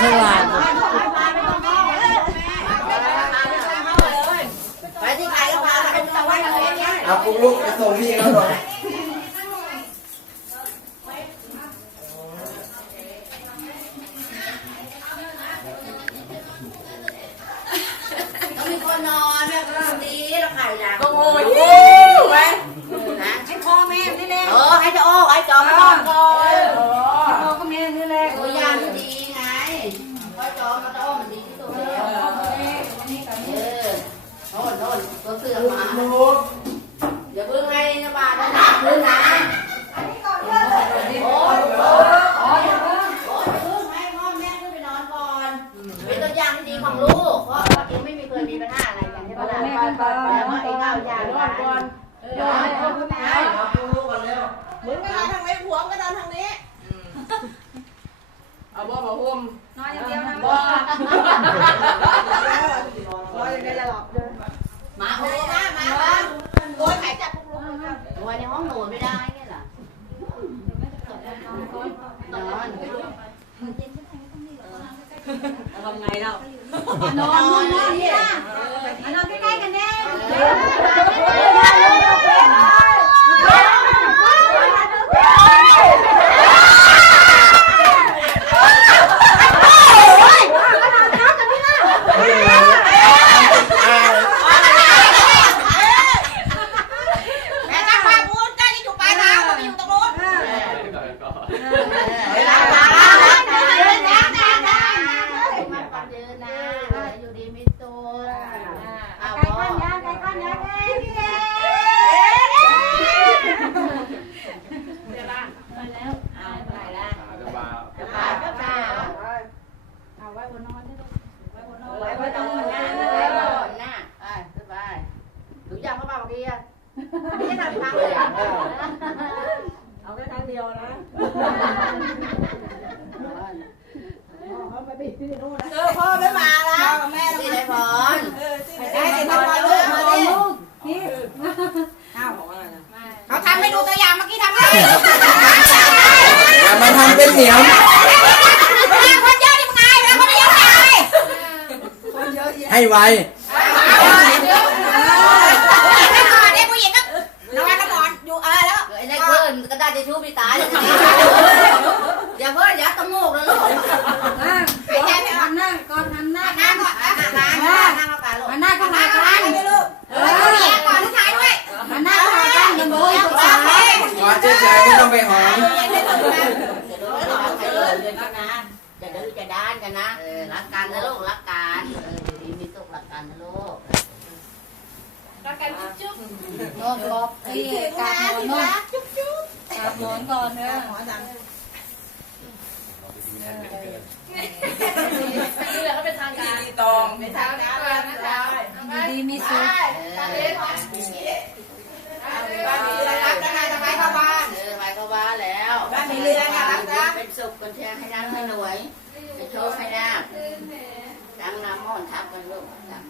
ฉลาดไปที่ใครก็พาไปจังหวัดอะไรเนี่ยเอาปุ๊กลูกไปส่งพี่เขาหน่อยต้องมีคนนอนเนี่ยก็ดีแล้วใครล่ะโอ้ยไปนะให้พ่อแม่นี่แหละเออให้เจ้าโอ้ไอ้จอมนอนก่อน พ่อก็แม่นี่แหละ ตัวยามันดีไงพ่อจอมกับเจ้าโอ้มันดีที่สุดแล้วเออโน่นโน่นตัวเสือ มาลูกอย่าเพิ่งให้นะบ้านนะหนักพื้นนะโอ้ยโอ้ยโอ้ยอย่าเพิ่งโอ้ยอย่าเพิ่งให้พ่อแม่ขึ้นไปนอนก่อนเป็นตัวอย่างที่ดีของลูกเพราะว่าเองไม่มีเคยมีปัญหาอะไรกันใช่ไหมล่ะแม่ขึ้นไปแล้วก็เองเอาอย่างนอนก่อนนอนก่อนเอาปุ๊กลูกก่อนเร็วมึงก็นอนทางนี้ผัวมึงก็นอนทางนี้เอาบ่บ่ห่มนอนอย่างเดียวนะบ่รอยังไงจะหลับเดินมาโอ้ยมามามา โอ้ยหายจับพวกลุงเลย โอ้ยในห้องหนูไม่ได้ไงล่ะนอน ทำไงเรานอนนอนเนี่ยนอนใกล้ๆกันแน่ แม่ตั้งความพูดได้ที่ถูกปลายเท้ามันไปอยู่ตรงนู้น รักษารักษาเดินนะนะนะมันปัดเดินนะอยู่ ดีมีตัว ดูตัวอย่างเมื่อกี้ทำไงอย่ามาทำเป็นเหนียวคนเยอะดิมึงไงเวลาคนเยอะไงให้ไว อย่าดื้ออย่าดื้อกันนะอย่าดื้อจะด้านกันนะเออรักกันนะลูกรักกันเอออยู่ดีมีสุขรักกันนะลูกรักกันจุ๊บนอนกอบนี่กาบนอนจุ๊บจุ๊บกาบนอนก่อนเถอะหมอสั่งตองไปทางนี้ก่อนนะจ๊ะดีมีสุข คให้ลาบทั้งน้ำมนต์ทับกันลูกทั้ง